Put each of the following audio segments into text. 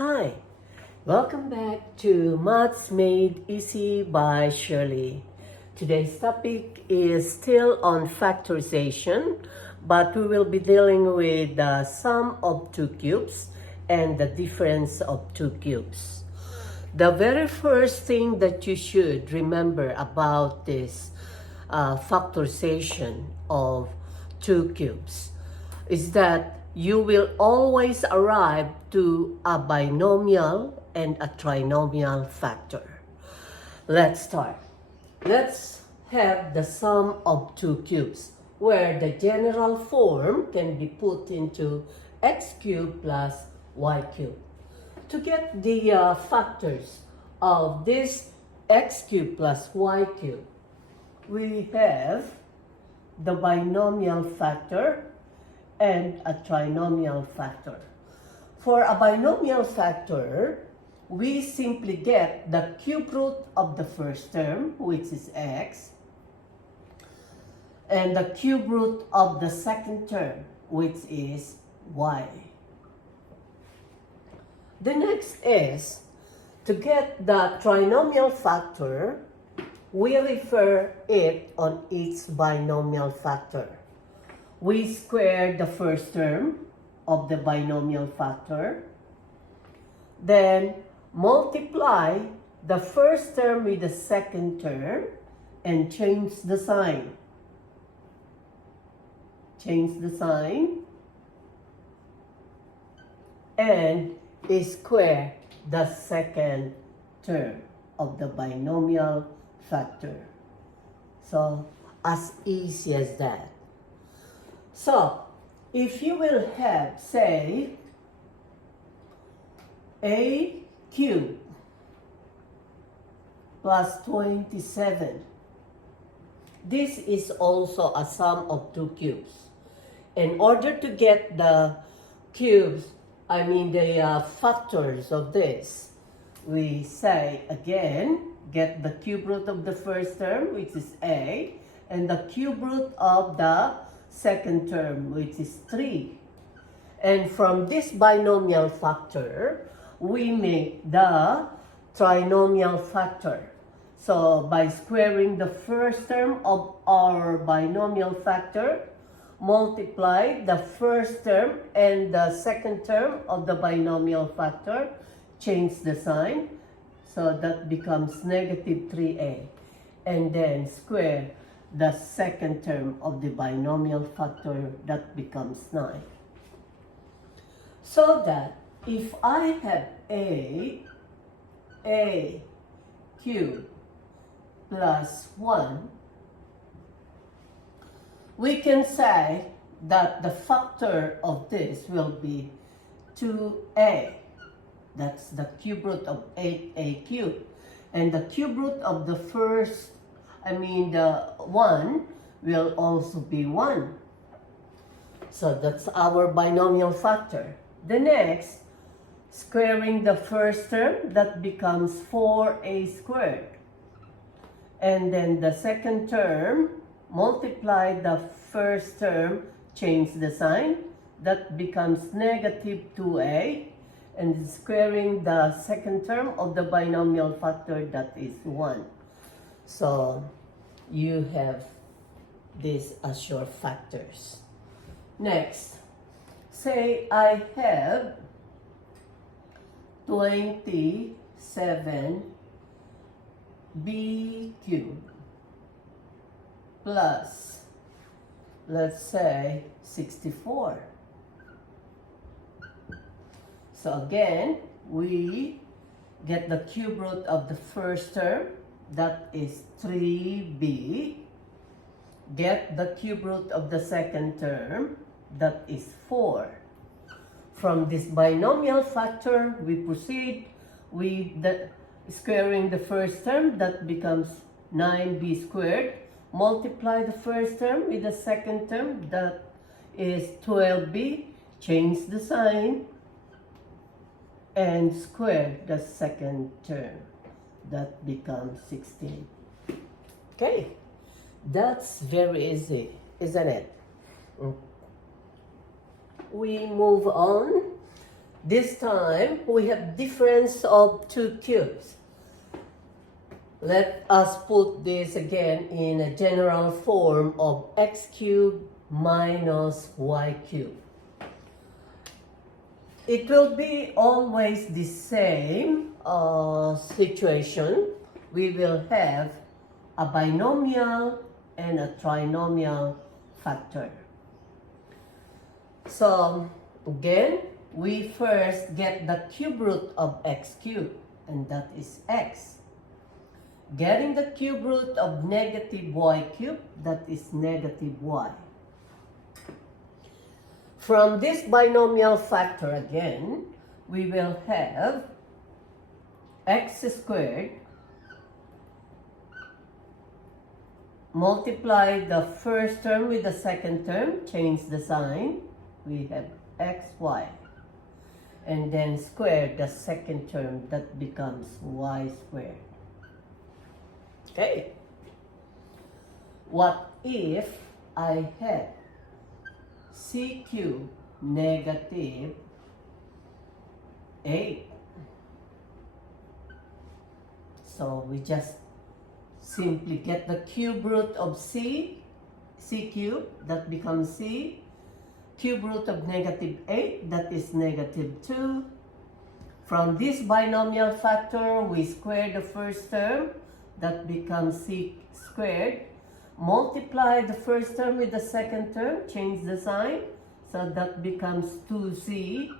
Hi, welcome back to Maths Made Easy by Shirley. Today's topic is still on factorization, but we will be dealing with the sum of two cubes and the difference of two cubes. The very first thing that you should remember about this factorization of two cubes is that you will always arrive to a binomial and a trinomial factor. Let's start. Let's have the sum of two cubes, where the general form can be put into x cubed plus y cubed. To get the factors of this x cubed plus y cubed, we have the binomial factor and a trinomial factor. For a binomial factor, we simply get the cube root of the first term, which is x, and the cube root of the second term, which is y. The next is, to get the trinomial factor, we refer it on each binomial factor. We square the first term of the binomial factor, then multiply the first term with the second term and change the sign. Change the sign and square the second term of the binomial factor. So, as easy as that. So, if you will have, say, a cubed plus 27, this is also a sum of two cubes. In order to get the cubes, the factors of this, we say again, get the cube root of the first term, which is a, and the cube root of the second term, which is 3. And from this binomial factor, we make the trinomial factor. So by squaring the first term of our binomial factor, multiply the first term and the second term of the binomial factor, change the sign, so that becomes negative 3a, and then square the second term of the binomial factor, that becomes 9. So that if I have a cubed plus 1, we can say that the factor of this will be 2a. That's the cube root of 8a cubed. And the cube root of the first, the 1 will also be 1. So that's our binomial factor. The next, squaring the first term, that becomes 4a squared. And then the second term, multiply the first term, change the sign, that becomes negative 2a. And squaring the second term of the binomial factor, that is 1. So, you have this as your factors. Next, say I have 27b cubed plus, let's say, 64. So again, we get the cube root of the first term, that is 3b. Get the cube root of the second term, that is 4. From this binomial factor, we proceed with the squaring the first term, that becomes 9b squared. Multiply the first term with the second term, that is 12b. Change the sign and square the second term, that becomes 16. Okay, that's very easy, isn't it? We move on This time, we have difference of two cubes. Let us put this again in a general form of x cubed minus y cubed. It will be always the same situation. We will have a binomial and a trinomial factor. So again, we first get the cube root of x cubed, and that is x. Getting the cube root of negative y cubed, that is negative y. From this binomial factor again, we will have x squared multiply the first term with the second term, change the sign, we have xy. And then square the second term, that becomes y squared. Okay. What if I had c cubed negative 8? So we just simply get the cube root of c cubed, that becomes c. Cube root of negative 8, that is negative 2. From this binomial factor, we square the first term, that becomes c squared. Multiply the first term with the second term, change the sign, so that becomes 2c.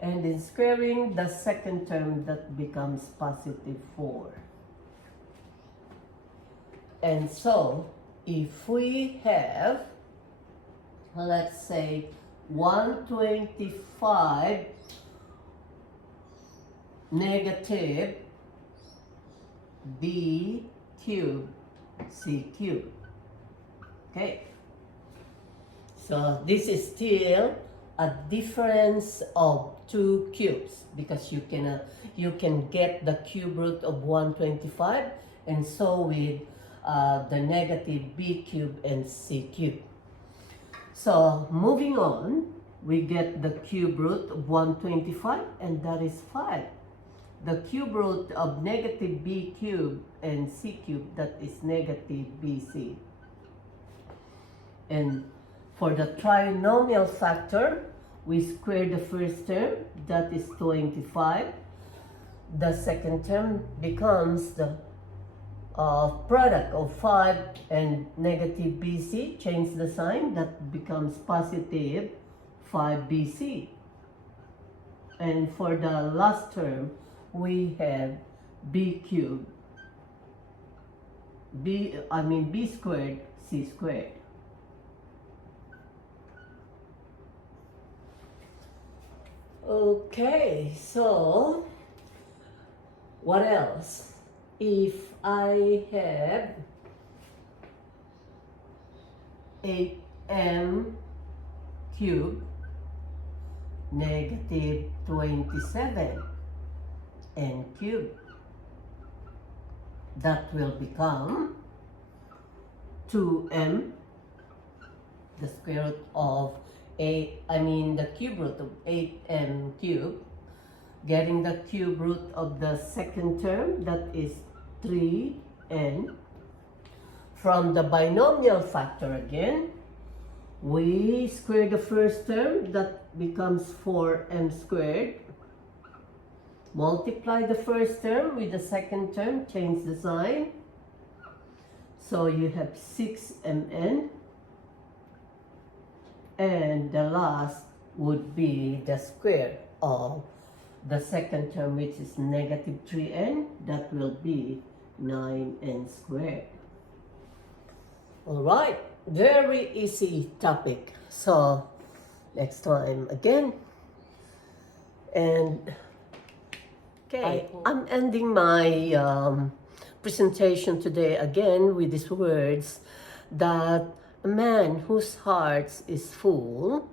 And in squaring the second term, that becomes positive 4. And so, if we have, let's say, 125 negative b cubed c cubed. Okay. So this is still a difference of two cubes, because you can get the cube root of 125, and so with the negative b cubed and c cubed. So moving on, we get the cube root of 125, and that is 5. The cube root of negative b cubed and c cubed, that is negative bc. And for the trinomial factor, we square the first term, that is 25. The second term becomes the product of 5 and negative bc, change the sign, that becomes positive 5bc. And for the last term, we have b cubed, b squared, c squared. Okay, so what else? If I have 8m cubed negative 27 n cubed, that will become 2m, the square root of the cube root of 8m cubed. Getting the cube root of the second term, that is 3n. From the binomial factor again, we square the first term, that becomes 4m squared. Multiply the first term with the second term, change the sign. So you have 6mn. And the last would be the square of the second term, which is negative 3n. That will be 9n squared. All right, very easy topic. So next time again. And okay, I'm ending my presentation today again with these words, that a man whose heart is full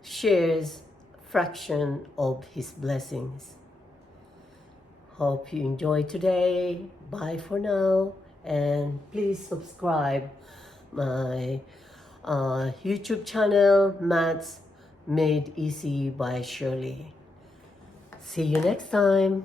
shares fraction of his blessings. Hope you enjoyed today. Bye for now, and please subscribe my YouTube channel, Matt's made easy by Shirley. See you next time.